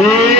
Yeah.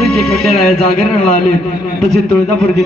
पंढरीचे खड्डे जागरणाला आले तसे तुळजापूरचे